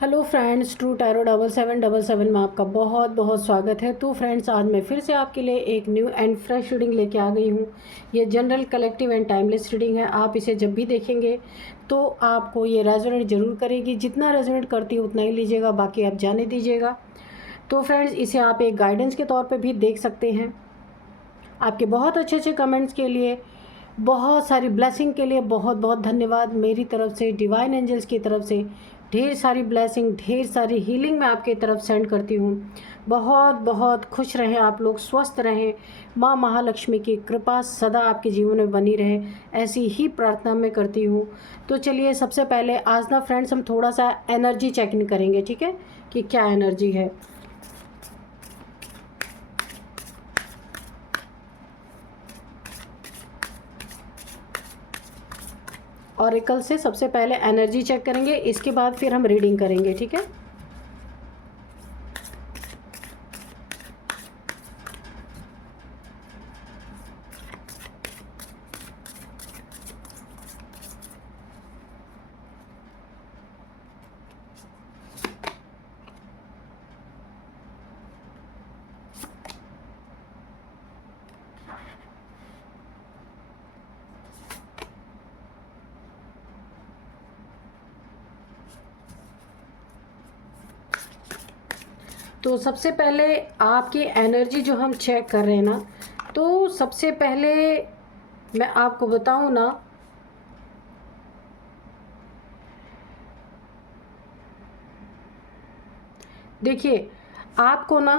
Hello friends, true tarot 7777 में आपका बहुत बहुत स्वागत है। तो फ्रेंड्स, आज मैं फिर से आपके लिए एक न्यू एंड फ्रेश रीडिंग लेके आ गई हूँ। ये general, collective and timeless reading है। आप इसे जब भी देखेंगे तो आपको ये रेजोनेट ज़रूर करेगी। जितना रेजोनेट करती है उतना ही लीजिएगा, बाकी आप जाने दीजिएगा। तो फ्रेंड्स, इसे आप एक गाइडेंस के तौर पर भी देख सकते हैं। आपके बहुत अच्छे अच्छे कमेंट्स के लिए, बहुत सारी ब्लेसिंग के लिए बहुत बहुत धन्यवाद। मेरी तरफ से, डिवाइन एंजल्स की तरफ से ढेर सारी ब्लेसिंग, ढेर सारी हीलिंग मैं आपकी तरफ सेंड करती हूँ। बहुत बहुत खुश रहें आप लोग, स्वस्थ रहें। माँ महालक्ष्मी की कृपा सदा आपके जीवन में बनी रहे, ऐसी ही प्रार्थना मैं करती हूँ। तो चलिए, सबसे पहले आज ना फ्रेंड्स, हम थोड़ा सा एनर्जी चेक इन करेंगे, ठीक है, कि क्या एनर्जी है। ऑरेकल से सबसे पहले एनर्जी चेक करेंगे, इसके बाद फिर हम रीडिंग करेंगे, ठीक है। तो सबसे पहले आपकी एनर्जी जो हम चेक कर रहे हैं ना, तो सबसे पहले मैं आपको बताऊं ना, देखिए, आपको ना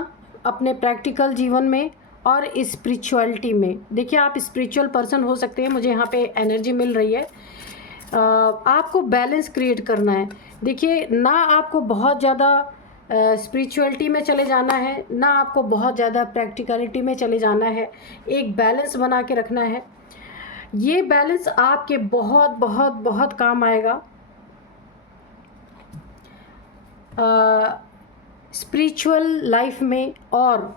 अपने प्रैक्टिकल जीवन में और स्पिरिचुअलिटी में, देखिए आप स्पिरिचुअल पर्सन हो सकते हैं, मुझे यहाँ पे एनर्जी मिल रही है। आपको बैलेंस क्रिएट करना है। देखिए, ना आपको बहुत ज़्यादा स्पिरिचुअलिटी में चले जाना है, ना आपको बहुत ज़्यादा प्रैक्टिकलिटी में चले जाना है। एक बैलेंस बना के रखना है। ये बैलेंस आपके बहुत बहुत बहुत काम आएगा। स्पिरिचुअल लाइफ में और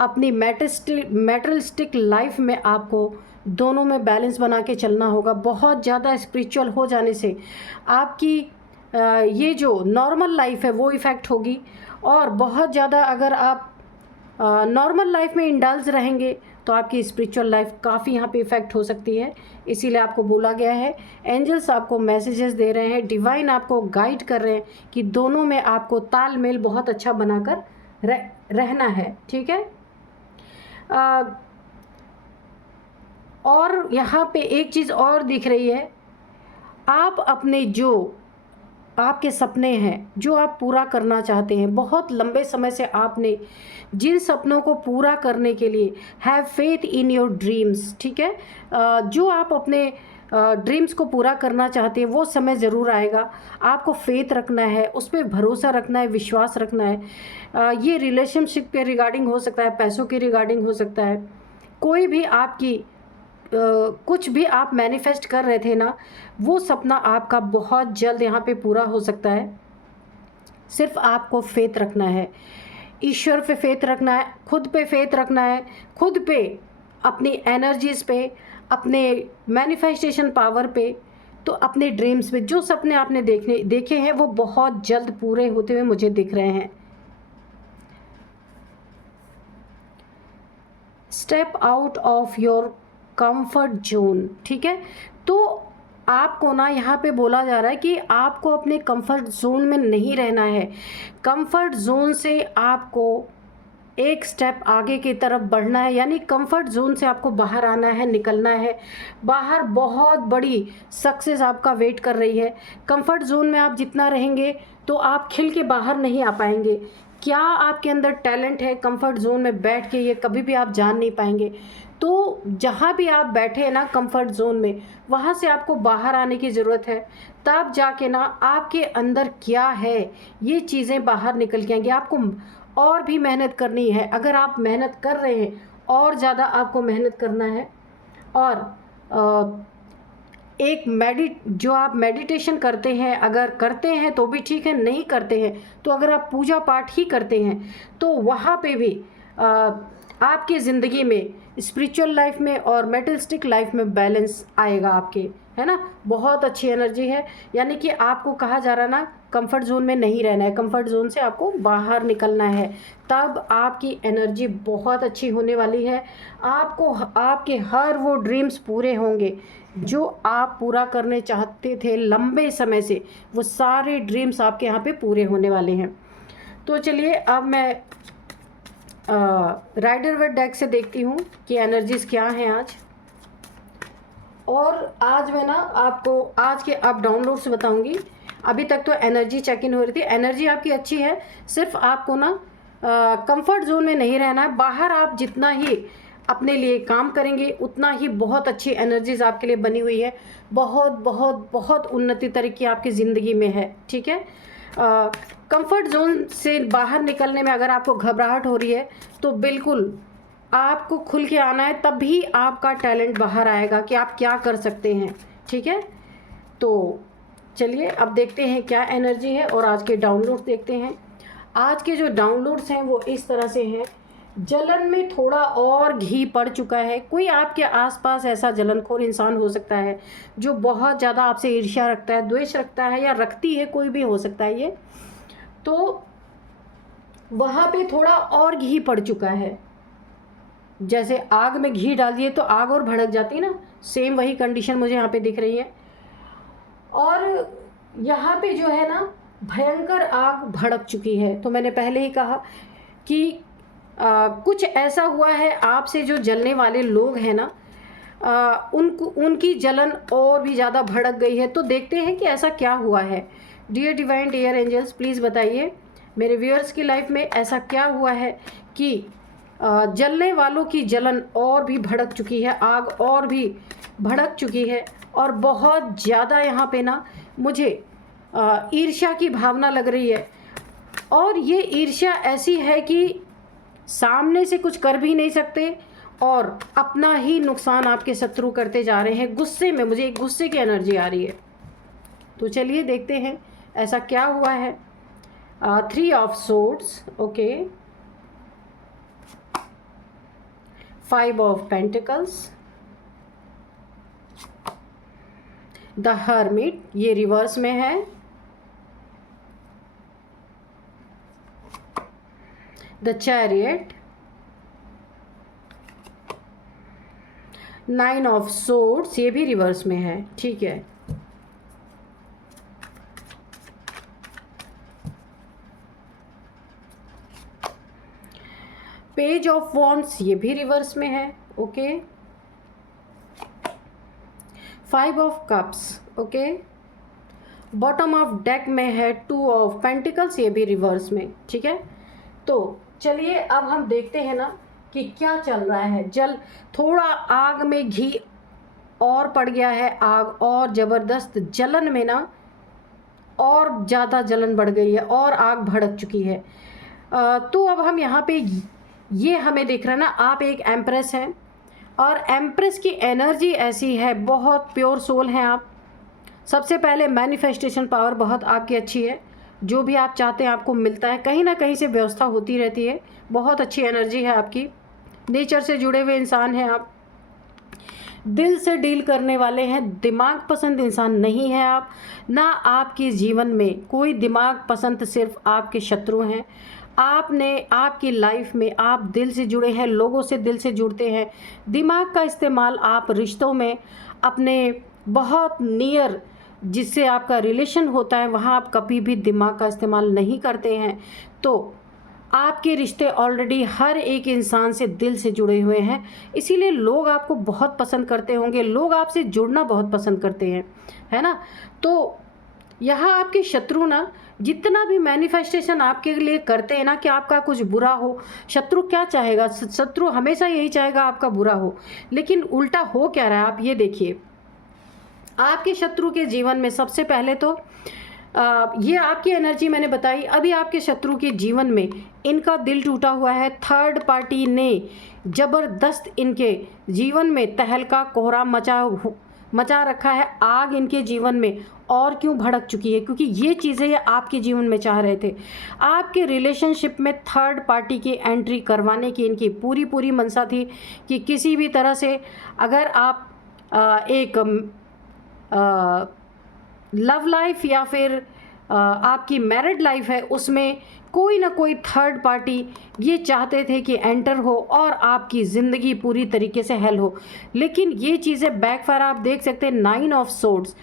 अपनी मैटरिस्टिक लाइफ में आपको दोनों में बैलेंस बना के चलना होगा। बहुत ज़्यादा स्पिरिचुअल हो जाने से आपकी ये जो नॉर्मल लाइफ है वो इफ़ेक्ट होगी, और बहुत ज़्यादा अगर आप नॉर्मल लाइफ में इंडल्ज रहेंगे तो आपकी स्पिरिचुअल लाइफ काफ़ी यहाँ पे इफ़ेक्ट हो सकती है। इसीलिए आपको बोला गया है, एंजल्स आपको मैसेजेस दे रहे हैं, डिवाइन आपको गाइड कर रहे हैं कि दोनों में आपको तालमेल बहुत अच्छा बनाकर रहना है, ठीक है। और यहाँ पे एक चीज़ और दिख रही है, आप अपने जो आपके सपने हैं, जो आप पूरा करना चाहते हैं, बहुत लंबे समय से आपने जिन सपनों को पूरा करने के लिए, have faith in your dreams, ठीक है। जो आप अपने ड्रीम्स को पूरा करना चाहते हैं वो समय ज़रूर आएगा। आपको फेथ रखना है, उस पर भरोसा रखना है, विश्वास रखना है। ये रिलेशनशिप के रिगार्डिंग हो सकता है, पैसों के रिगार्डिंग हो सकता है, कोई भी आपकी कुछ भी आप मैनिफेस्ट कर रहे थे ना, वो सपना आपका बहुत जल्द यहाँ पे पूरा हो सकता है। सिर्फ आपको फेथ रखना है, ईश्वर पे फेथ रखना है, खुद पे फेथ रखना है, खुद पे, अपनी एनर्जीज़ पे, अपने मैनिफेस्टेशन पावर पे, तो अपने ड्रीम्स पे। जो सपने आपने देखे हैं वो बहुत जल्द पूरे होते हुए मुझे दिख रहे हैं। Step out of your comfort zone, ठीक है। तो आपको ना यहाँ पे बोला जा रहा है कि आपको अपने कंफर्ट जोन में नहीं रहना है। कंफर्ट जोन से आपको एक स्टेप आगे की तरफ बढ़ना है, यानी कंफर्ट जोन से आपको बाहर आना है, निकलना है। बाहर बहुत बड़ी सक्सेस आपका वेट कर रही है। कंफर्ट जोन में आप जितना रहेंगे तो आप खिल के बाहर नहीं आ पाएंगे। क्या आपके अंदर टैलेंट है, कंफर्ट जोन में बैठ के ये कभी भी आप जान नहीं पाएंगे। तो जहाँ भी आप बैठे हैं ना कंफर्ट जोन में, वहाँ से आपको बाहर आने की ज़रूरत है। तब जाके ना आपके अंदर क्या है ये चीज़ें बाहर निकल के आएंगी। आपको और भी मेहनत करनी है। अगर आप मेहनत कर रहे हैं, और ज़्यादा आपको मेहनत करना है। और एक जो आप मेडिटेशन करते हैं, अगर करते हैं तो भी ठीक है, नहीं करते हैं तो अगर आप पूजा पाठ ही करते हैं तो वहाँ पे भी आपकी ज़िंदगी में, स्पिरिचुअल लाइफ में और मेटलिस्टिक लाइफ में बैलेंस आएगा आपके है ना, बहुत अच्छी एनर्जी है। यानी कि आपको कहा जा रहा है ना, कंफर्ट जोन में नहीं रहना है, कंफर्ट जोन से आपको बाहर निकलना है, तब आपकी एनर्जी बहुत अच्छी होने वाली है। आपको आपके हर वो ड्रीम्स पूरे होंगे जो आप पूरा करने चाहते थे लंबे समय से, वो सारे ड्रीम्स आपके यहाँ पे पूरे होने वाले हैं। तो चलिए अब मैं राइडर वर्ड डेक से देखती हूँ कि एनर्जीज़ क्या हैं आज। और आज मैं ना आपको आज के अप डाउनलोड्स बताऊंगी। अभी तक तो एनर्जी चेक इन हो रही थी, एनर्जी आपकी अच्छी है, सिर्फ आपको ना कंफर्ट जोन में नहीं रहना है। बाहर आप जितना ही अपने लिए काम करेंगे उतना ही बहुत अच्छी एनर्जीज आपके लिए बनी हुई है, बहुत बहुत बहुत उन्नति तरक्की आपकी ज़िंदगी में है, ठीक है। कंफर्ट जोन से बाहर निकलने में अगर आपको घबराहट हो रही है तो बिल्कुल आपको खुल के आना है, तभी आपका टैलेंट बाहर आएगा कि आप क्या कर सकते हैं, ठीक है। तो चलिए अब देखते हैं क्या एनर्जी है और आज के डाउनलोड्स देखते हैं। आज के जो डाउनलोड्स हैं वो इस तरह से हैं। जलन में थोड़ा और घी पड़ चुका है। कोई आपके आसपास ऐसा जलनखोर इंसान हो सकता है जो बहुत ज़्यादा आपसे ईर्ष्या रखता है, द्वेष रखता है या रखती है, कोई भी हो सकता है ये। तो वहाँ पे थोड़ा और घी पड़ चुका है। जैसे आग में घी डाल दिए तो आग और भड़क जाती है ना, सेम वही कंडीशन मुझे यहाँ पे दिख रही है। और यहाँ पे जो है ना भयंकर आग भड़क चुकी है। तो मैंने पहले ही कहा कि कुछ ऐसा हुआ है आपसे जो जलने वाले लोग हैं ना, उनकी जलन और भी ज़्यादा भड़क गई है। तो देखते हैं कि ऐसा क्या हुआ है। Dear divine dear angels, please बताइए मेरे व्यूअर्स की लाइफ में ऐसा क्या हुआ है कि जलने वालों की जलन और भी भड़क चुकी है, आग और भी भड़क चुकी है और बहुत ज़्यादा यहाँ पे ना मुझे ईर्ष्या की भावना लग रही है। और ये ईर्ष्या ऐसी है कि सामने से कुछ कर भी नहीं सकते और अपना ही नुकसान आपके शत्रु करते जा रहे हैं गुस्से में। मुझे एक गुस्से की एनर्जी आ रही है। तो चलिए देखते हैं ऐसा क्या हुआ है। 3 of swords, okay, 5 of pentacles, the hermit, ये रिवर्स में है, द चैरियट, 9 ऑफ सोर्ड्स, ये भी रिवर्स में है, ठीक है। पेज ऑफ वॉन्ड्स, ये भी रिवर्स में है, okay. 5 of cups, okay. Bottom of deck में है 2 ऑफ पेंटिकल्स, ये भी रिवर्स में, ठीक है। तो चलिए अब हम देखते हैं ना कि क्या चल रहा है। थोड़ा आग में घी और पड़ गया है, आग और ज़बरदस्त जलन में ना और ज़्यादा जलन बढ़ गई है और आग भड़क चुकी है। तो अब हम यहाँ पे ये हमें दिख रहा है ना, आप एक एम्प्रेस हैं और एम्प्रेस की एनर्जी ऐसी है, बहुत प्योर सोल हैं आप। सबसे पहले मैनिफेस्टेशन पावर बहुत आपकी अच्छी है, जो भी आप चाहते हैं आपको मिलता है, कहीं ना कहीं से व्यवस्था होती रहती है। बहुत अच्छी एनर्जी है आपकी, नेचर से जुड़े हुए इंसान हैं आप, दिल से डील करने वाले हैं, दिमाग पसंद इंसान नहीं है आप ना। आपके जीवन में कोई दिमाग पसंद, सिर्फ आपके शत्रु हैं। आपकी लाइफ में आप दिल से जुड़े हैं, लोगों से दिल से जुड़ते हैं। दिमाग का इस्तेमाल आप रिश्तों में, अपने बहुत नियर जिससे आपका रिलेशन होता है वहाँ आप कभी भी दिमाग का इस्तेमाल नहीं करते हैं। तो आपके रिश्ते ऑलरेडी हर एक इंसान से दिल से जुड़े हुए हैं, इसीलिए लोग आपको बहुत पसंद करते होंगे, लोग आपसे जुड़ना बहुत पसंद करते हैं, है ना। तो यहाँ आपके शत्रु ना जितना भी मैनिफेस्टेशन आपके लिए करते हैं ना कि आपका कुछ बुरा हो, शत्रु क्या चाहेगा, शत्रु हमेशा यही चाहेगा आपका बुरा हो। लेकिन उल्टा हो क्या रहा है आप ये देखिए। आपके शत्रु के जीवन में सबसे पहले तो ये आपकी एनर्जी मैंने बताई। अभी आपके शत्रु के जीवन में इनका दिल टूटा हुआ है, थर्ड पार्टी ने ज़बरदस्त इनके जीवन में तहलका कोहरा मचा रखा है। आग इनके जीवन में और क्यों भड़क चुकी है, क्योंकि ये चीज़ें ये आपके जीवन में चाह रहे थे। आपके रिलेशनशिप में थर्ड पार्टी की एंट्री करवाने की इनकी पूरी मंशा थी कि किसी भी तरह से अगर आप एक लव लाइफ या फिर आपकी मैरिड लाइफ है, उसमें कोई ना कोई थर्ड पार्टी ये चाहते थे कि एंटर हो और आपकी ज़िंदगी पूरी तरीके से हेल हो। लेकिन ये चीज़ें बैकफायर, आप देख सकते हैं 9 ऑफ सोर्ड्स,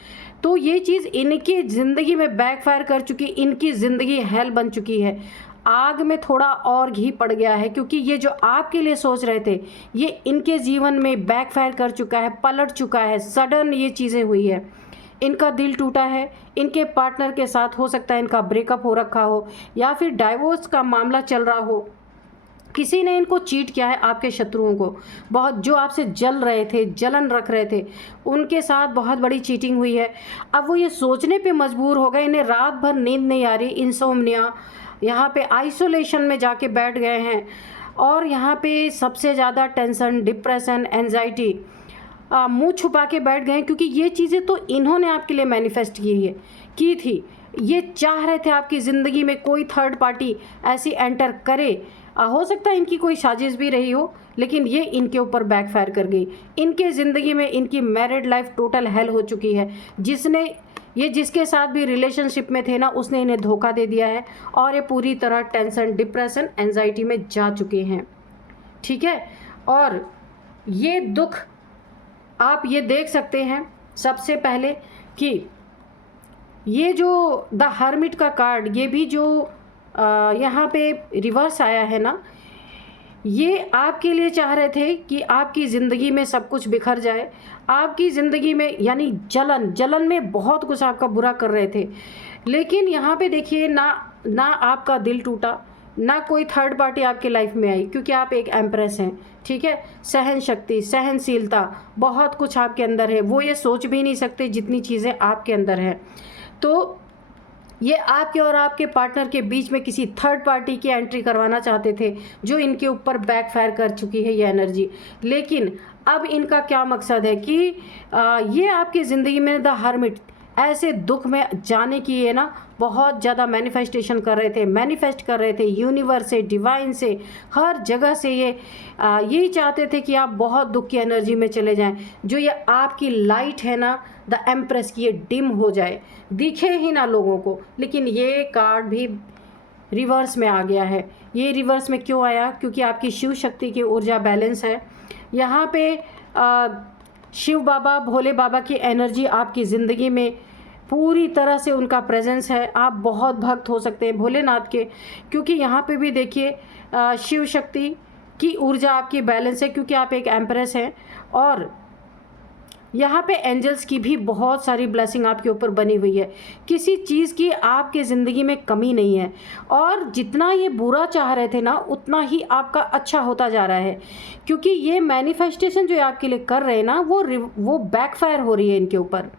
तो ये चीज़ इनकी ज़िंदगी में बैकफायर कर चुकी, इनकी ज़िंदगी हेल बन चुकी है। आग में थोड़ा और घी पड़ गया है, क्योंकि ये जो आपके लिए सोच रहे थे ये इनके जीवन में बैकफायर कर चुका है, पलट चुका है, सडन ये चीज़ें हुई है। इनका दिल टूटा है, इनके पार्टनर के साथ हो सकता है इनका ब्रेकअप हो रखा हो या फिर डाइवोर्स का मामला चल रहा हो। किसी ने इनको चीट किया है, आपके शत्रुओं को, बहुत जो आपसे जल रहे थे, जलन रख रहे थे, उनके साथ बहुत बड़ी चीटिंग हुई है। अब वो ये सोचने पे मजबूर हो गए, इन्हें रात भर नींद नहीं आ रही, इंसोम्निया, यहाँ पे आइसोलेशन में जाके बैठ गए हैं और यहाँ पे सबसे ज़्यादा टेंशन, डिप्रेशन, एंजाइटी, मुंह छुपा के बैठ गए, क्योंकि ये चीज़ें तो इन्होंने आपके लिए मैनिफेस्ट की थी। ये चाह रहे थे आपकी ज़िंदगी में कोई थर्ड पार्टी ऐसी एंटर करे। हो सकता है इनकी कोई साजिश भी रही हो, लेकिन ये इनके ऊपर बैकफायर कर गई। इनके ज़िंदगी में इनकी मैरिड लाइफ टोटल हेल हो चुकी है। जिसके साथ भी रिलेशनशिप में थे ना, उसने इन्हें धोखा दे दिया है और ये पूरी तरह टेंशन, डिप्रेशन, एंजाइटी में जा चुके हैं। ठीक है, और ये दुख आप ये देख सकते हैं सबसे पहले कि ये जो द हर्मिट का कार्ड, ये भी जो यहाँ पे रिवर्स आया है ना, ये आपके लिए चाह रहे थे कि आपकी ज़िंदगी में सब कुछ बिखर जाए, आपकी ज़िंदगी में यानी जलन में बहुत कुछ आपका बुरा कर रहे थे। लेकिन यहाँ पे देखिए ना आपका दिल टूटा, ना कोई थर्ड पार्टी आपकी लाइफ में आई, क्योंकि आप एक एम्प्रेस हैं। ठीक है, सहन शक्ति, सहनशीलता, बहुत कुछ आपके अंदर है, वो ये सोच भी नहीं सकते जितनी चीज़ें आपके अंदर हैं। तो ये आपके और आपके पार्टनर के बीच में किसी थर्ड पार्टी की एंट्री करवाना चाहते थे, जो इनके ऊपर बैकफायर कर चुकी है ये एनर्जी। लेकिन अब इनका क्या मकसद है कि ये आपकी ज़िंदगी में द हर्मिट ऐसे दुख में जाने की ये ना बहुत ज़्यादा मैनिफेस्ट कर रहे थे यूनिवर्स से, डिवाइन से, हर जगह से। ये यही चाहते थे कि आप बहुत दुख की एनर्जी में चले जाएं, जो ये आपकी लाइट है ना द एम्प्रेस की, ये डिम हो जाए, दिखे ही ना लोगों को। लेकिन ये कार्ड भी रिवर्स में आ गया है। ये रिवर्स में क्यों आया? क्योंकि आपकी शिव शक्ति की ऊर्जा बैलेंस है। यहाँ पे शिव बाबा, भोले बाबा की एनर्जी आपकी ज़िंदगी में पूरी तरह से उनका प्रेजेंस है। आप बहुत भक्त हो सकते हैं भोलेनाथ के, क्योंकि यहाँ पे भी देखिए शिव शक्ति की ऊर्जा आपकी बैलेंस है, क्योंकि आप एक एम्प्रेस हैं। और यहाँ पे एंजल्स की भी बहुत सारी ब्लेसिंग आपके ऊपर बनी हुई है। किसी चीज़ की आपके ज़िंदगी में कमी नहीं है, और जितना ये बुरा चाह रहे थे ना, उतना ही आपका अच्छा होता जा रहा है। क्योंकि ये मैनिफेस्टेशन जो आपके लिए कर रहे हैं ना, वो बैकफायर हो रही है इनके ऊपर।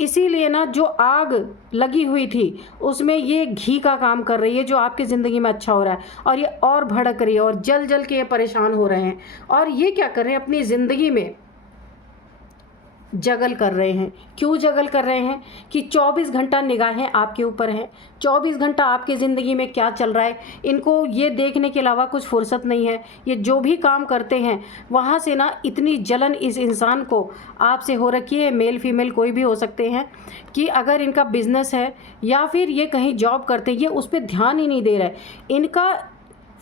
इसीलिए ना जो आग लगी हुई थी उसमें ये घी का काम कर रही है, जो आपकी ज़िंदगी में अच्छा हो रहा है, और ये और भड़क रही है और जल जल के ये परेशान हो रहे हैं। और ये क्या कर रहे हैं? अपनी ज़िंदगी में जगल कर रहे हैं। क्यों जगल कर रहे हैं? कि 24 घंटा निगाहें आपके ऊपर हैं, 24 घंटा आपकी ज़िंदगी में क्या चल रहा है इनको ये देखने के अलावा कुछ फुर्सत नहीं है। ये जो भी काम करते हैं वहाँ से ना इतनी जलन इस इंसान को आपसे हो रखी है, मेल फीमेल कोई भी हो सकते हैं, कि अगर इनका बिजनेस है या फिर ये कहीं जॉब करते हैं, ये उस पर ध्यान ही नहीं दे रहा है। इनका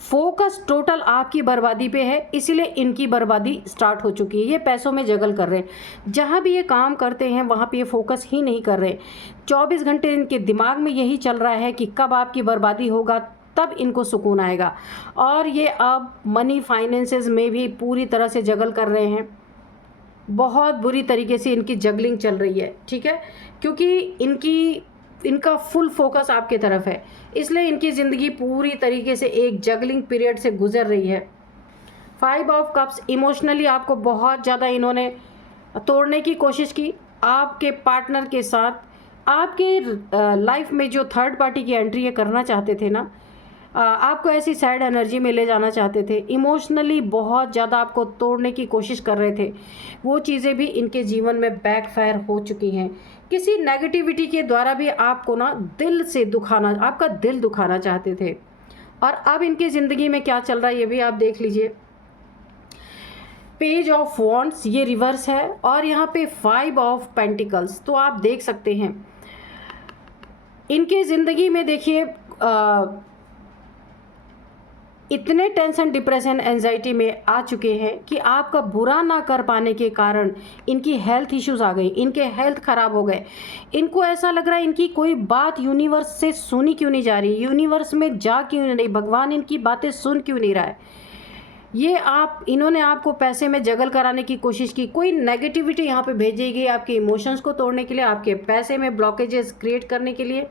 फोकस टोटल आपकी बर्बादी पे है, इसीलिए इनकी बर्बादी स्टार्ट हो चुकी है। ये पैसों में जगल कर रहे हैं, जहाँ भी ये काम करते हैं वहाँ पे ये फोकस ही नहीं कर रहे। 24 घंटे इनके दिमाग में यही चल रहा है कि कब आपकी बर्बादी होगा, तब इनको सुकून आएगा। और ये अब मनी फाइनेंसेस में भी पूरी तरह से जगल कर रहे हैं। बहुत बुरी तरीके से इनकी जगलिंग चल रही है। ठीक है, क्योंकि इनका फुल फोकस आपके तरफ है, इसलिए इनकी ज़िंदगी पूरी तरीके से एक जगलिंग पीरियड से गुजर रही है। 5 ऑफ कप्स, इमोशनली आपको बहुत ज़्यादा इन्होंने तोड़ने की कोशिश की आपके पार्टनर के साथ। आपके लाइफ में जो थर्ड पार्टी की एंट्री ये करना चाहते थे ना, आपको ऐसी सैड एनर्जी में ले जाना चाहते थे, इमोशनली बहुत ज़्यादा आपको तोड़ने की कोशिश कर रहे थे। वो चीज़ें भी इनके जीवन में बैकफायर हो चुकी हैं। किसी नेगेटिविटी के द्वारा भी आपको ना दिल से दुखाना, आपका दिल दुखाना चाहते थे। और अब इनकी ज़िंदगी में क्या चल रहा है ये भी आप देख लीजिए। पेज ऑफ वॉन्ड्स ये रिवर्स है, और यहाँ पे 5 ऑफ पेंटिकल्स। तो आप देख सकते हैं इनके ज़िंदगी में, देखिए इतने टेंशन, डिप्रेशन, एंजाइटी में आ चुके हैं कि आपका बुरा ना कर पाने के कारण इनकी हेल्थ इश्यूज आ गई, इनके हेल्थ ख़राब हो गए। इनको ऐसा लग रहा है इनकी कोई बात यूनिवर्स से सुनी क्यों नहीं जा रही, यूनिवर्स में जा क्यों नहीं, भगवान इनकी बातें सुन क्यों नहीं रहा है। ये इन्होंने आपको पैसे में जगल कराने की कोशिश की, कोई नेगेटिविटी यहाँ पे भेजी गई आपके इमोशंस को तोड़ने के लिए, आपके पैसे में ब्लॉकेजेस क्रिएट करने के लिए।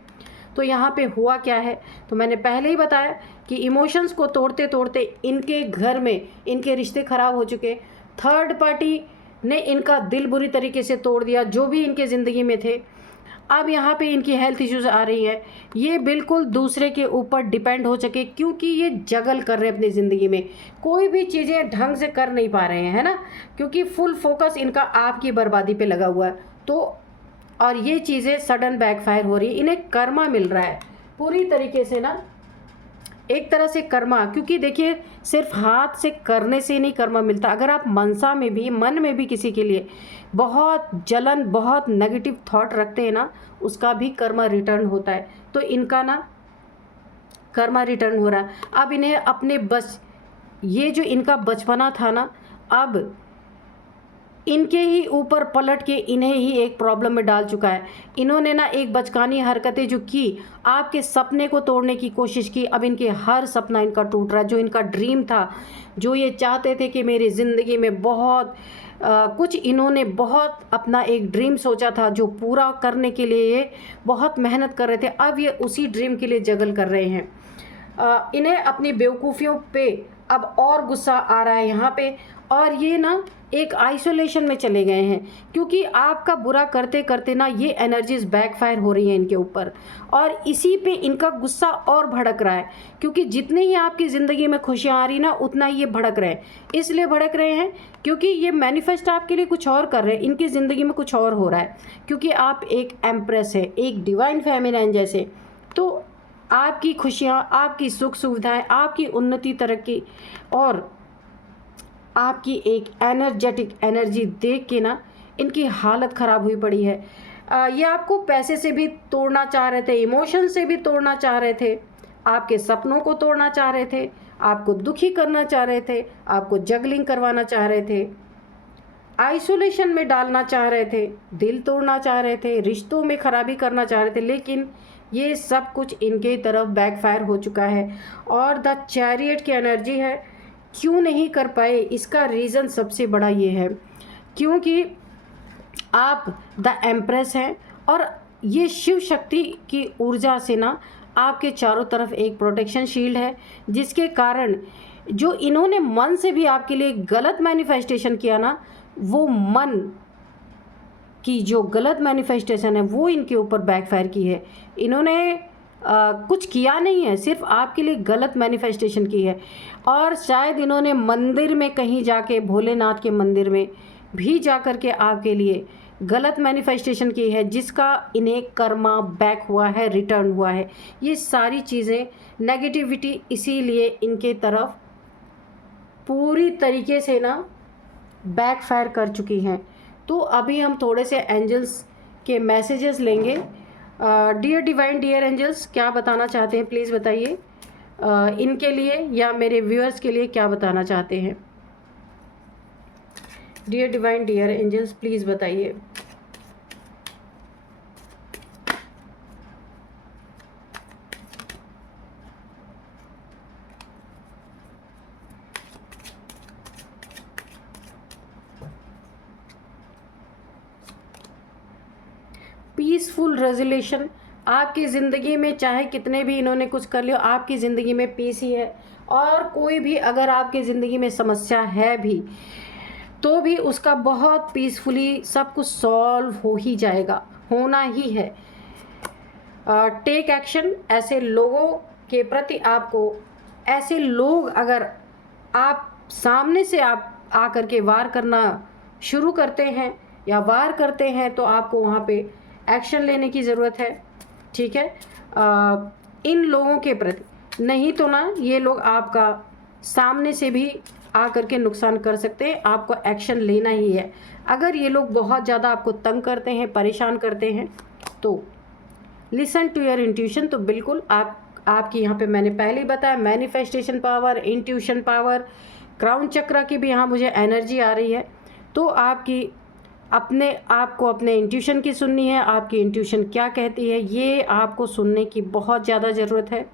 तो यहाँ पे हुआ क्या है, तो मैंने पहले ही बताया कि इमोशंस को तोड़ते तोड़ते इनके घर में इनके रिश्ते ख़राब हो चुके। थर्ड पार्टी ने इनका दिल बुरी तरीके से तोड़ दिया, जो भी इनके ज़िंदगी में थे। अब यहाँ पे इनकी हेल्थ इश्यूज़ आ रही है, ये बिल्कुल दूसरे के ऊपर डिपेंड हो सके, क्योंकि ये जगल कर रहे हैं अपनी ज़िंदगी में, कोई भी चीज़ें ढंग से कर नहीं पा रहे हैं, है ना, क्योंकि फुल फोकस इनका आपकी बर्बादी पे लगा हुआ है। तो और ये चीज़ें सडन बैकफायर हो रही है, इन्हें कर्मा मिल रहा है पूरी तरीके से ना, एक तरह से कर्मा। क्योंकि देखिए सिर्फ हाथ से करने से नहीं कर्मा मिलता, अगर आप मनसा में भी, मन में भी किसी के लिए बहुत जलन, बहुत नेगेटिव थॉट रखते हैं ना, उसका भी कर्मा रिटर्न होता है। तो इनका ना कर्मा रिटर्न हो रहा है। अब इन्हें अपने ये जो इनका बचपना था ना, अब इनके ही ऊपर पलट के इन्हें ही एक प्रॉब्लम में डाल चुका है। इन्होंने ना एक बचकानी हरकतें जो की, आपके सपने को तोड़ने की कोशिश की। अब इनके हर सपना इनका टूट रहा है, जो इनका ड्रीम था, जो ये चाहते थे कि मेरी ज़िंदगी में बहुत कुछ, इन्होंने बहुत अपना एक ड्रीम सोचा था जो पूरा करने के लिए ये बहुत मेहनत कर रहे थे, अब ये उसी ड्रीम के लिए जगल कर रहे हैं। इन्हें अपनी बेवकूफ़ियों पे अब और गुस्सा आ रहा है यहाँ पे, और ये ना एक आइसोलेशन में चले गए हैं, क्योंकि आपका बुरा करते करते ना ये एनर्जीज बैकफायर हो रही हैं इनके ऊपर, और इसी पे इनका गुस्सा और भड़क रहा है। क्योंकि जितने ही आपकी ज़िंदगी में खुशियाँ आ रही ना, उतना ही ये भड़क रहे हैं। इसलिए भड़क रहे हैं क्योंकि ये मैनिफेस्ट आपके लिए कुछ और कर रहे हैं, इनकी ज़िंदगी में कुछ और हो रहा है। क्योंकि आप एक एम्प्रेस है, एक डिवाइन फेमिनाइन जैसे, तो आपकी खुशियाँ, आपकी सुख सुविधाएं, आपकी उन्नति, तरक्की और आपकी एक एनर्जेटिक एनर्जी देख के ना इनकी हालत ख़राब हुई पड़ी है। ये आपको पैसे से भी तोड़ना चाह रहे थे, इमोशन से भी तोड़ना चाह रहे थे, आपके सपनों को तोड़ना चाह रहे थे, आपको दुखी करना चाह रहे थे, आपको जगलिंग करवाना चाह रहे थे, आइसोलेशन में डालना चाह रहे थे, दिल तोड़ना चाह रहे थे, रिश्तों में खराबी करना चाह रहे थे। लेकिन ये सब कुछ इनके तरफ बैकफायर हो चुका है। और द चैरियट की एनर्जी है, क्यों नहीं कर पाए, इसका रीज़न सबसे बड़ा ये है क्योंकि आप द एम्प्रेस हैं, और ये शिव शक्ति की ऊर्जा से ना आपके चारों तरफ एक प्रोटेक्शन शील्ड है, जिसके कारण जो इन्होंने मन से भी आपके लिए गलत मैनिफेस्टेशन किया ना, वो मन की जो गलत मैनिफेस्टेशन है वो इनके ऊपर बैकफायर की है। इन्होंने कुछ किया नहीं है, सिर्फ आपके लिए गलत मैनिफेस्टेशन की है। और शायद इन्होंने मंदिर में कहीं जाके, भोलेनाथ के मंदिर में भी जा कर के आपके लिए गलत मैनिफेस्टेशन की है, जिसका इन्हें कर्मा बैक हुआ है, रिटर्न हुआ है। ये सारी चीज़ें, नेगेटिविटी इसीलिए इनके तरफ पूरी तरीके से ना बैकफायर कर चुकी हैं। तो अभी हम थोड़े से एंजल्स के मैसेजेस लेंगे। डियर डिवाइन, डियर एंजल्स, क्या बताना चाहते हैं प्लीज़ बताइए, इनके लिए या मेरे व्यूअर्स के लिए क्या बताना चाहते हैं। Dear divine, dear angels, please बताइए। पीसफुल रेजोल्यूशन, आपकी ज़िंदगी में चाहे कितने भी इन्होंने कुछ कर लिया, आपकी ज़िंदगी में पीस ही है। और कोई भी अगर आपकी ज़िंदगी में समस्या है भी, तो भी उसका बहुत पीसफुली सब कुछ सॉल्व हो ही जाएगा, होना ही है। टेक एक्शन, ऐसे लोगों के प्रति आपको, ऐसे लोग अगर आप सामने से आप आकर के वार करना शुरू करते हैं या वार करते हैं, तो आपको वहाँ पे एक्शन लेने की ज़रूरत है, ठीक है, इन लोगों के प्रति। नहीं तो ना ये लोग आपका सामने से भी आ करके नुकसान कर सकते हैं, आपको एक्शन लेना ही है। अगर ये लोग बहुत ज़्यादा आपको तंग करते हैं, परेशान करते हैं, तो लिसन टू योर इंट्यूशन। तो बिल्कुल आपकी यहाँ पे मैंने पहले ही बताया, manifestation power, intuition power, crown चक्र की भी यहाँ मुझे एनर्जी आ रही है। तो आपको अपने इंट्यूशन की सुननी है। आपकी इंट्यूशन क्या कहती है, ये आपको सुनने की बहुत ज़्यादा ज़रूरत है,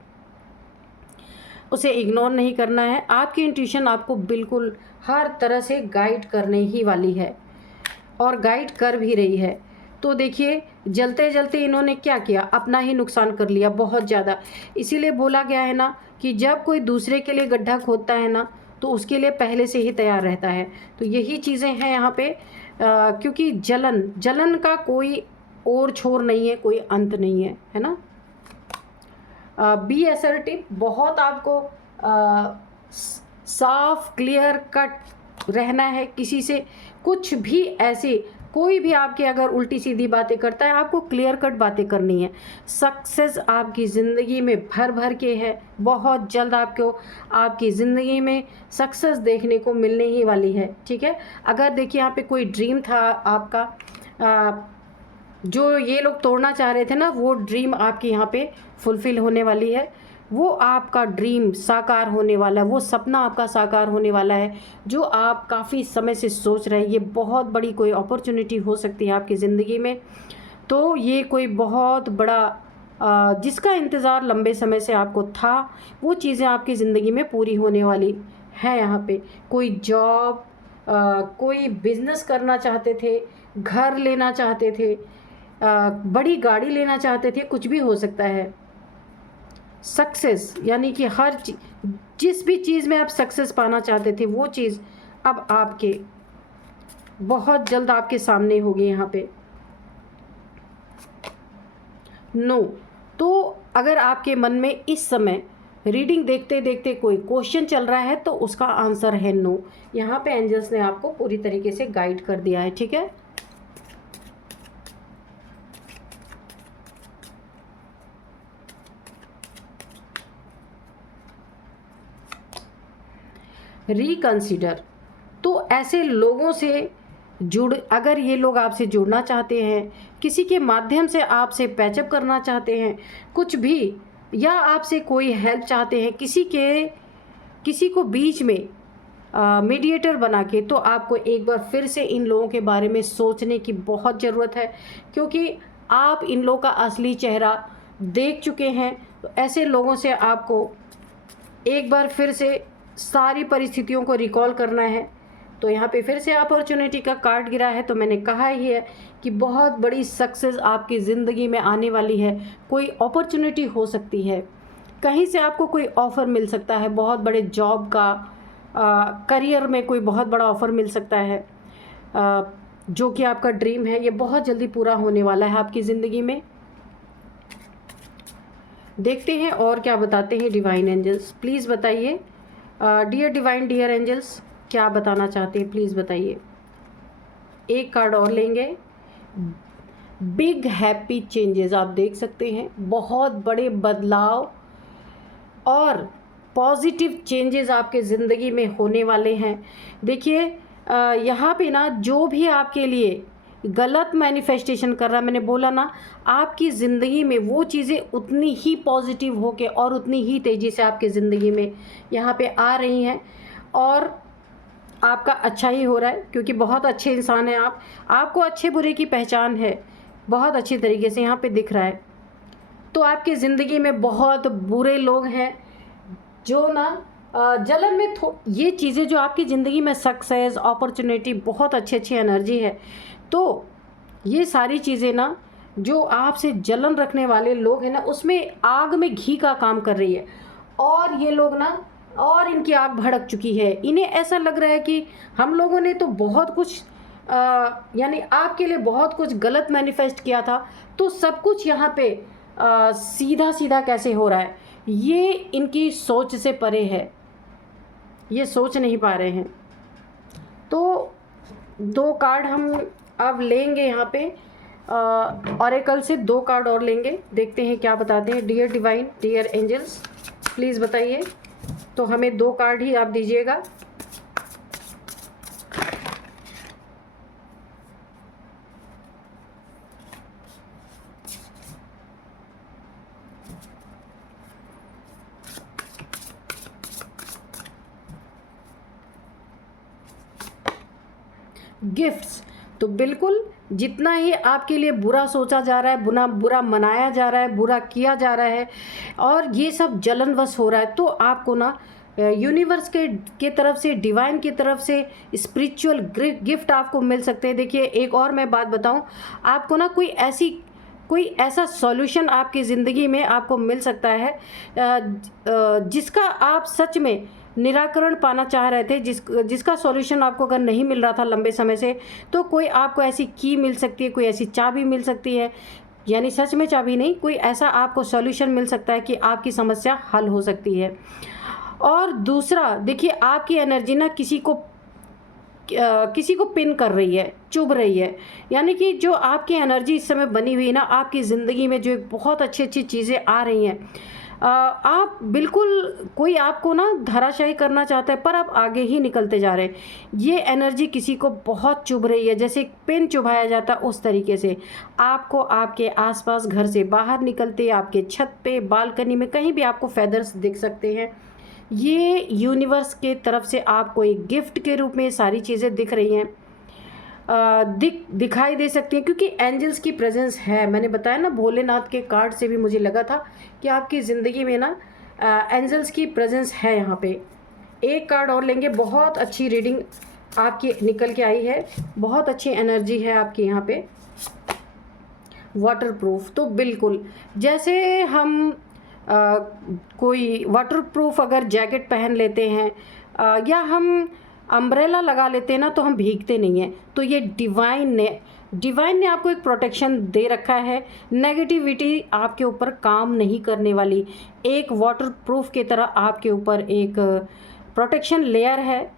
उसे इग्नोर नहीं करना है। आपकी इंट्यूशन आपको बिल्कुल हर तरह से गाइड करने ही वाली है और गाइड कर भी रही है। तो देखिए, जलते जलते इन्होंने क्या किया, अपना ही नुकसान कर लिया बहुत ज़्यादा। इसीलिए बोला गया है ना कि जब कोई दूसरे के लिए गड्ढा खोदता है ना, तो उसके लिए पहले से ही तैयार रहता है। तो यही चीज़ें हैं यहाँ पे, क्योंकि जलन का कोई और छोर नहीं है, कोई अंत नहीं है ना। बी असर्टिव, बहुत आपको साफ क्लियर कट रहना है। किसी से कुछ भी ऐसे, कोई भी आपके अगर उल्टी सीधी बातें करता है, आपको क्लियर कट बातें करनी है। सक्सेस आपकी ज़िंदगी में भर भर के है, बहुत जल्द आपको आपकी ज़िंदगी में सक्सेस देखने को मिलने ही वाली है, ठीक है। अगर देखिए यहाँ पे कोई ड्रीम था आपका, जो ये लोग तोड़ना चाह रहे थे ना, वो ड्रीम आपकी यहाँ पे फुलफ़िल होने वाली है। वो आपका ड्रीम साकार होने वाला है, वो सपना आपका साकार होने वाला है जो आप काफ़ी समय से सोच रहे हैं। ये बहुत बड़ी कोई अपॉर्चुनिटी हो सकती है आपकी ज़िंदगी में। तो ये कोई बहुत बड़ा जिसका इंतज़ार लंबे समय से आपको था, वो चीज़ें आपकी ज़िंदगी में पूरी होने वाली है। यहाँ पे कोई जॉब, कोई बिज़नेस करना चाहते थे, घर लेना चाहते थे, बड़ी गाड़ी लेना चाहते थे, कुछ भी हो सकता है। सक्सेस यानी कि जिस भी चीज़ में आप सक्सेस पाना चाहते थे, वो चीज़ अब आपके बहुत जल्द आपके सामने होगी यहाँ पे। नो, तो अगर आपके मन में इस समय रीडिंग देखते देखते कोई क्वेश्चन चल रहा है, तो उसका आंसर है नो। यहाँ पे एंजल्स ने आपको पूरी तरीके से गाइड कर दिया है, ठीक है। रिकंसिडर, तो ऐसे लोगों से अगर ये लोग आपसे जुड़ना चाहते हैं, किसी के माध्यम से आपसे पैचअप करना चाहते हैं, कुछ भी, या आपसे कोई हेल्प चाहते हैं, किसी को बीच में मीडिएटर बना के, तो आपको एक बार फिर से इन लोगों के बारे में सोचने की बहुत ज़रूरत है, क्योंकि आप इन लोगों का असली चेहरा देख चुके हैं। तो ऐसे लोगों से आपको एक बार फिर से सारी परिस्थितियों को रिकॉल करना है। तो यहाँ पे फिर से अपॉर्चुनिटी का कार्ड गिरा है। तो मैंने कहा ही है कि बहुत बड़ी सक्सेस आपकी ज़िंदगी में आने वाली है। कोई अपॉर्चुनिटी हो सकती है, कहीं से आपको कोई ऑफ़र मिल सकता है, बहुत बड़े जॉब का, करियर में कोई बहुत बड़ा ऑफ़र मिल सकता है, जो कि आपका ड्रीम है, ये बहुत जल्दी पूरा होने वाला है आपकी ज़िंदगी में। देखते हैं और क्या बताते हैं डिवाइन एंजल्स, प्लीज़ बताइए। डियर डिवाइन, डियर एंजल्स, क्या बताना चाहते हैं, प्लीज़ बताइए। एक कार्ड और लेंगे। बिग हैप्पी चेंजेस, आप देख सकते हैं बहुत बड़े बदलाव और पॉजिटिव चेंजेस आपके ज़िंदगी में होने वाले हैं। देखिए यहाँ पे ना, जो भी आपके लिए गलत मैनिफेस्टेशन कर रहा है, मैंने बोला ना, आपकी ज़िंदगी में वो चीज़ें उतनी ही पॉजिटिव होके और उतनी ही तेज़ी से आपकी ज़िंदगी में यहाँ पे आ रही हैं, और आपका अच्छा ही हो रहा है, क्योंकि बहुत अच्छे इंसान हैं आप। आपको अच्छे बुरे की पहचान है, बहुत अच्छी तरीके से यहाँ पे दिख रहा है। तो आपकी ज़िंदगी में बहुत बुरे लोग हैं जो ना जलन में ये चीज़ें जो आपकी ज़िंदगी में सक्सेस, अपॉर्चुनिटी, बहुत अच्छी अच्छी एनर्जी है, तो ये सारी चीज़ें ना जो आपसे जलन रखने वाले लोग हैं ना, उसमें आग में घी का काम कर रही है। और ये लोग ना, और इनकी आग भड़क चुकी है। इन्हें ऐसा लग रहा है कि हम लोगों ने तो बहुत कुछ यानी आपके लिए बहुत कुछ गलत मैनिफेस्ट किया था, तो सब कुछ यहाँ पे सीधा सीधा कैसे हो रहा है, ये इनकी सोच से परे है, ये सोच नहीं पा रहे हैं। तो 2 कार्ड हम अब लेंगे यहाँ पे, ऑरेकल से 2 कार्ड और लेंगे, देखते हैं क्या बताते हैं। Dear divine, dear angels, please बताइए। तो हमें 2 कार्ड ही आप दीजिएगा। गिफ्ट्स। तो बिल्कुल जितना ही आपके लिए बुरा सोचा जा रहा है, बुरा मनाया जा रहा है, बुरा किया जा रहा है और ये सब जलनवश हो रहा है, तो आपको ना यूनिवर्स के तरफ से, डिवाइन की तरफ से स्पिरिचुअल गिफ्ट आपको मिल सकते हैं। देखिए एक और मैं बात बताऊं, आपको ना कोई ऐसा सॉल्यूशन आपकी ज़िंदगी में आपको मिल सकता है जिसका आप सच में निराकरण पाना चाह रहे थे, जिसका सॉल्यूशन आपको अगर नहीं मिल रहा था लंबे समय से, तो कोई आपको ऐसी की मिल सकती है, कोई ऐसी चाबी मिल सकती है, यानी सच में चाबी नहीं, कोई ऐसा आपको सॉल्यूशन मिल सकता है कि आपकी समस्या हल हो सकती है। और दूसरा देखिए, आपकी एनर्जी ना किसी को पिन कर रही है, चुभ रही है, यानी कि जो आपकी एनर्जी इस समय बनी हुई है ना, आपकी ज़िंदगी में जो एक बहुत अच्छी अच्छी चीज़ें आ रही हैं, आप बिल्कुल, कोई आपको ना धराशायी करना चाहता है पर आप आगे ही निकलते जा रहे हैं। ये एनर्जी किसी को बहुत चुभ रही है, जैसे पेन चुभाया जाता है उस तरीके से आपको आपके आसपास, घर से बाहर निकलते, आपके छत पे, बालकनी में, कहीं भी आपको फेदर्स दिख सकते हैं। ये यूनिवर्स के तरफ से आपको एक गिफ्ट के रूप में सारी चीज़ें दिख रही हैं, दिखाई दे सकती हैं, क्योंकि एंजल्स की प्रेजेंस है। मैंने बताया ना, भोलेनाथ के कार्ड से भी मुझे लगा था कि आपकी ज़िंदगी में ना एंजल्स की प्रेजेंस है। यहाँ पे एक कार्ड और लेंगे, बहुत अच्छी रीडिंग आपकी निकल के आई है, बहुत अच्छी एनर्जी है आपकी यहाँ पे। वाटरप्रूफ, तो बिल्कुल जैसे हम कोई वाटरप्रूफ अगर जैकेट पहन लेते हैं या हम अम्ब्रेला लगा लेते हैं ना, तो हम भीगते नहीं हैं। तो ये डिवाइन ने आपको एक प्रोटेक्शन दे रखा है, नेगेटिविटी आपके ऊपर काम नहीं करने वाली, एक वाटरप्रूफ की तरह आपके ऊपर एक प्रोटेक्शन लेयर है।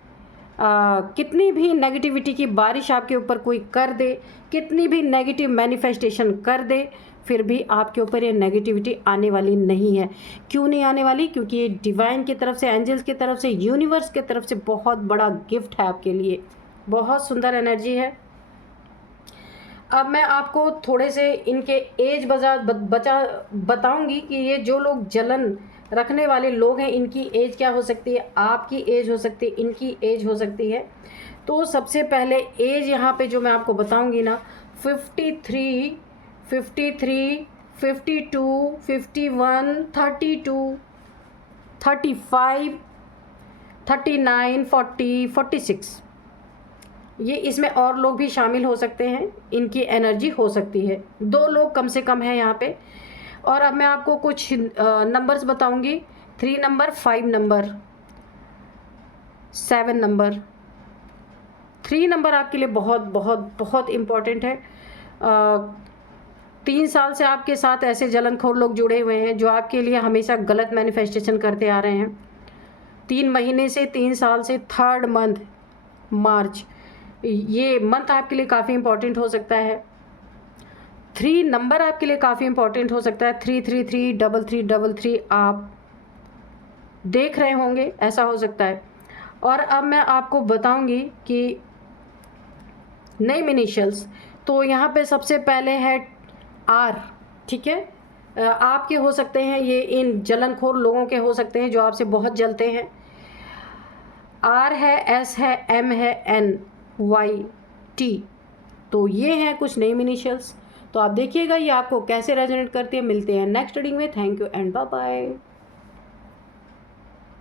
कितनी भी नेगेटिविटी की बारिश आपके ऊपर कोई कर दे, कितनी भी नेगेटिव मैनिफेस्टेशन कर दे, फिर भी आपके ऊपर ये नेगेटिविटी आने वाली नहीं है। क्यों नहीं आने वाली? क्योंकि ये डिवाइन की तरफ से, एंजल्स की तरफ से, यूनिवर्स की तरफ से बहुत बड़ा गिफ्ट है आपके लिए। बहुत सुंदर एनर्जी है। अब मैं आपको थोड़े से इनके एज बताऊंगी कि ये जो लोग जलन रखने वाले लोग हैं, इनकी एज क्या हो सकती है, आपकी एज हो सकती है, इनकी एज हो सकती है। तो सबसे पहले एज यहाँ पे जो मैं आपको बताऊंगी ना, 53, 52, 51, 32, 35, 39, 40, 46, ये इसमें और लोग भी शामिल हो सकते हैं, इनकी एनर्जी हो सकती है। 2 लोग कम से कम है यहाँ पे। और अब मैं आपको कुछ नंबर्स बताऊंगी। 3 नंबर, 5 नंबर, 7 नंबर। 3 नंबर आपके लिए बहुत बहुत बहुत इम्पॉर्टेंट है। 3 साल से आपके साथ ऐसे जलनखोर लोग जुड़े हुए हैं जो आपके लिए हमेशा गलत मैनिफेस्टेशन करते आ रहे हैं। 3 महीने से, 3 साल से, 3rd मंथ मार्च, ये मंथ आपके लिए काफ़ी इम्पोर्टेंट हो सकता है। 3 नंबर आपके लिए काफ़ी इम्पोर्टेंट हो सकता है। 333, 3333 आप देख रहे होंगे, ऐसा हो सकता है। और अब मैं आपको बताऊंगी कि नेम इनिशियल्स। तो यहाँ पे सबसे पहले है आर, ठीक है। आपके हो सकते हैं, ये इन जलनखोर लोगों के हो सकते हैं जो आपसे बहुत जलते हैं। आर है, एस है, एम है, एन, वाई, टी। तो ये हैं कुछ नेम इनिशियल्स। तो आप देखिएगा ये आपको कैसे रेजोनेट करती है। मिलते हैं नेक्स्ट रीडिंग में। Thank you and bye bye.